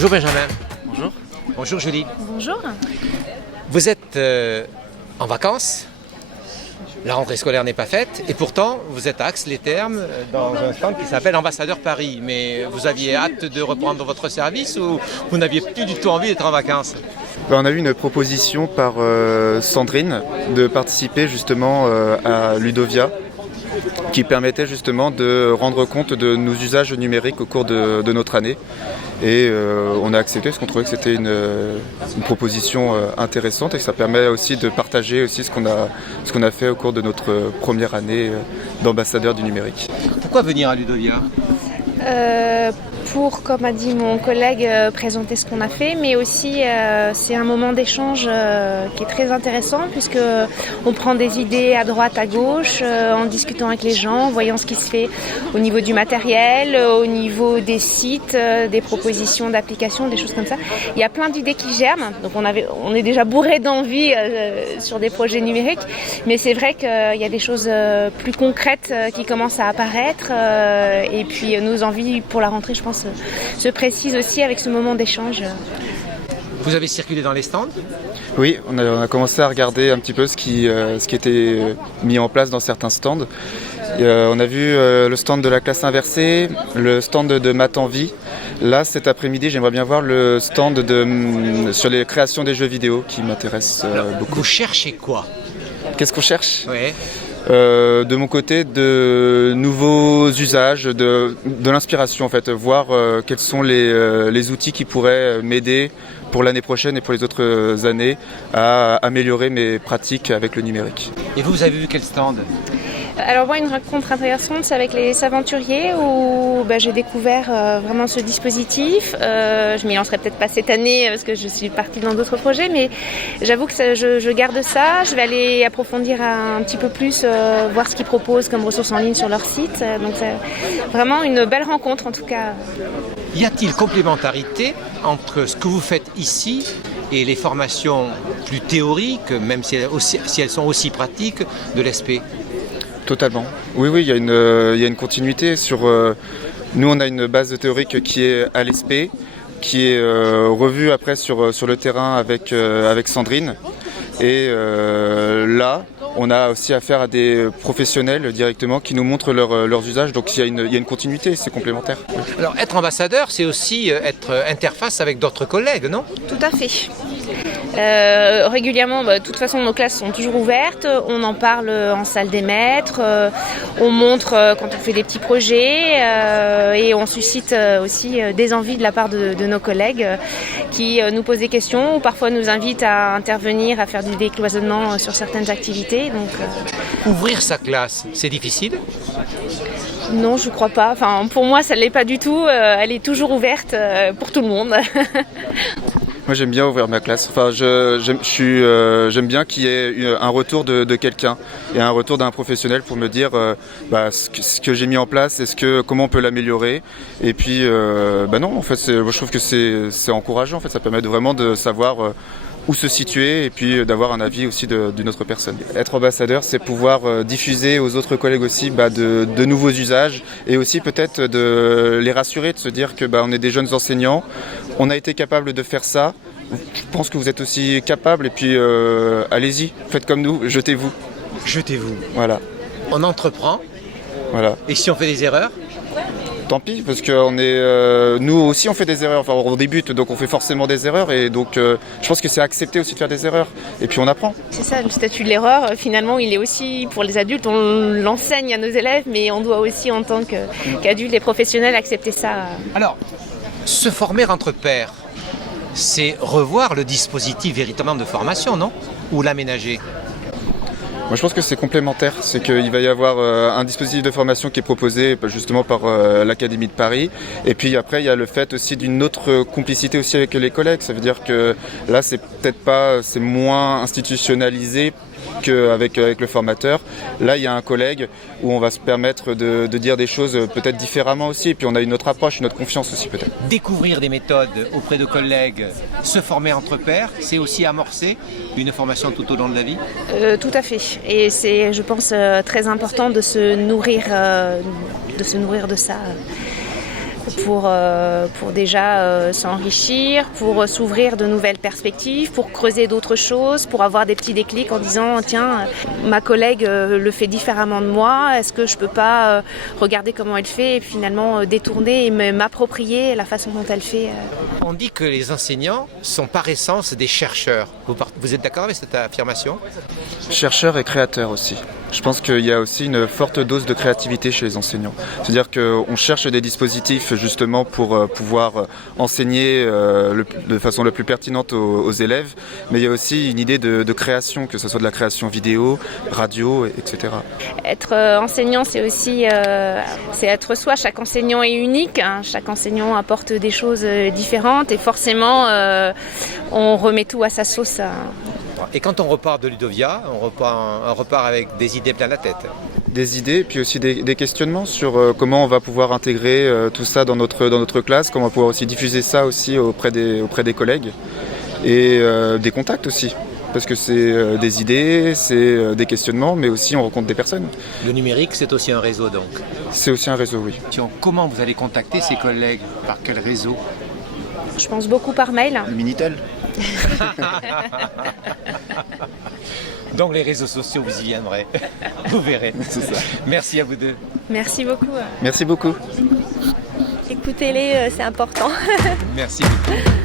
Bonjour Benjamin. Bonjour. Bonjour Julie. Bonjour. Vous êtes en vacances, la rentrée scolaire n'est pas faite et pourtant vous êtes à Ax-les-Thermes dans un stand qui s'appelle Ambassadeur Paris. Mais vous aviez hâte de reprendre votre service ou vous n'aviez plus du tout envie d'être en vacances? On a eu une proposition par Sandrine de participer justement à Ludovia, qui permettait justement de rendre compte de nos usages numériques au cours de notre année. Et on a accepté parce qu'on trouvait que c'était une proposition intéressante et que ça permet aussi de partager aussi ce qu'on a fait au cours de notre première année d'ambassadeur du numérique. Pourquoi venir à Ludovia? Pour, comme a dit mon collègue, présenter ce qu'on a fait, mais aussi c'est un moment d'échange qui est très intéressant puisque on prend des idées à droite, à gauche, en discutant avec les gens, en voyant ce qui se fait au niveau du matériel, au niveau des sites, des propositions d'applications, des choses comme ça. Il y a plein d'idées qui germent, donc on est déjà bourré d'envie sur des projets numériques, mais c'est vrai qu'il y a des choses plus concrètes qui commencent à apparaître et puis nos envies pour la rentrée, je pense, se précise aussi avec ce moment d'échange. Vous avez circulé dans les stands? Oui, on a commencé à regarder un petit peu ce qui était mis en place dans certains stands. On a vu le stand de la classe inversée, le stand de Maths en vie. Là, cet après-midi, j'aimerais bien voir le stand sur les créations des jeux vidéo qui m'intéresse beaucoup. Vous cherchez quoi? Qu'est-ce qu'on cherche? Oui. De mon côté, de nouveaux usages, de l'inspiration en fait, voir quels sont les outils qui pourraient m'aider pour l'année prochaine et pour les autres années à améliorer mes pratiques avec le numérique. Et vous avez vu quel stand? Alors moi, une rencontre intéressante, c'est avec les aventuriers où j'ai découvert vraiment ce dispositif. Je m'y lancerai peut-être pas cette année parce que je suis partie dans d'autres projets, mais j'avoue que je garde ça. Je vais aller approfondir un petit peu plus, voir ce qu'ils proposent comme ressources en ligne sur leur site. Donc c'est vraiment une belle rencontre en tout cas. Y a-t-il complémentarité entre ce que vous faites ici et les formations plus théoriques, même si elles sont aussi pratiques, de l'ESP? Totalement. Oui, il y a une continuité sur. Nous, on a une base théorique qui est à l'ESP, qui est revue après sur le terrain avec Sandrine. Et là, on a aussi affaire à des professionnels directement qui nous montrent leurs usages. Donc il y a une continuité, c'est complémentaire. Alors être ambassadeur, c'est aussi être interface avec d'autres collègues, non? Tout à fait. Régulièrement, de toute façon, nos classes sont toujours ouvertes. On en parle en salle des maîtres. On montre quand on fait des petits projets et on suscite aussi des envies de la part de nos collègues qui nous posent des questions ou parfois nous invitent à intervenir, à faire du décloisonnement sur certaines activités. Donc, Ouvrir sa classe, c'est difficile? non, je crois pas. Enfin, pour moi, ça ne l'est pas du tout. Elle est toujours ouverte pour tout le monde. Moi, j'aime bien ouvrir ma classe. Enfin, j'aime bien qu'il y ait un retour de quelqu'un et un retour d'un professionnel pour me dire ce que j'ai mis en place, comment on peut l'améliorer. Et puis, non, en fait, je trouve que c'est encourageant. En fait, ça permet vraiment de savoir où se situer et puis d'avoir un avis aussi d'une autre personne. Être ambassadeur, c'est pouvoir diffuser aux autres collègues aussi de nouveaux usages et aussi peut-être de les rassurer, de se dire que on est des jeunes enseignants, on a été capable de faire ça, je pense que vous êtes aussi capable et puis allez-y, faites comme nous, jetez-vous. Jetez-vous. Voilà. On entreprend. Voilà. Et si on fait des erreurs? Tant pis, parce que nous aussi on fait des erreurs, enfin on débute donc on fait forcément des erreurs et donc je pense que c'est accepté aussi de faire des erreurs et puis on apprend. C'est ça, le statut de l'erreur, finalement il est aussi pour les adultes, on l'enseigne à nos élèves mais on doit aussi en tant qu'adultes et professionnels accepter ça. Alors, se former entre pairs, c'est revoir le dispositif véritablement de formation, non? Ou l'aménager? Moi, je pense que c'est complémentaire, c'est qu'il va y avoir un dispositif de formation qui est proposé justement par l'Académie de Paris et puis après il y a le fait aussi d'une autre complicité aussi avec les collègues, ça veut dire que là c'est moins institutionnalisé qu'avec le formateur. Là il y a un collègue où on va se permettre de dire des choses peut-être différemment aussi et puis on a une autre approche, une autre confiance aussi peut-être. Découvrir des méthodes auprès de collègues, se former entre pairs, c'est aussi amorcer une formation tout au long de la vie? Tout à fait. Et c'est, je pense, très important de se nourrir de ça. pour déjà s'enrichir, pour s'ouvrir de nouvelles perspectives, pour creuser d'autres choses, pour avoir des petits déclics en disant tiens, ma collègue le fait différemment de moi, est-ce que je peux pas regarder comment elle fait et finalement détourner et m'approprier la façon dont elle fait. On dit que les enseignants sont par essence des chercheurs. Vous êtes d'accord avec cette affirmation? Chercheurs et créateurs aussi. Je pense qu'il y a aussi une forte dose de créativité chez les enseignants. C'est-à-dire qu'on cherche des dispositifs justement pour pouvoir enseigner de façon la plus pertinente aux élèves, mais il y a aussi une idée de création, que ce soit de la création vidéo, radio, etc. Être enseignant, c'est aussi c'est être soi. Chaque enseignant est unique, hein. Chaque enseignant apporte des choses différentes et forcément on remet tout à sa sauce. Et quand on repart de Ludovia, on repart avec des idées plein la tête. Des idées, puis aussi des questionnements sur comment on va pouvoir intégrer tout ça dans notre classe, comment on va pouvoir aussi diffuser ça aussi auprès des collègues et des contacts aussi. Parce que c'est des idées, c'est des questionnements, mais aussi on rencontre des personnes. Le numérique, c'est aussi un réseau donc. C'est aussi un réseau, oui. Comment vous allez contacter ces collègues? Par quel réseau? Je pense beaucoup par mail. Le Minitel. Donc les réseaux sociaux, vous y viendrez. Vous verrez. C'est ça. Merci à vous deux. Merci beaucoup. Merci beaucoup. Écoutez-les, c'est important. Merci beaucoup.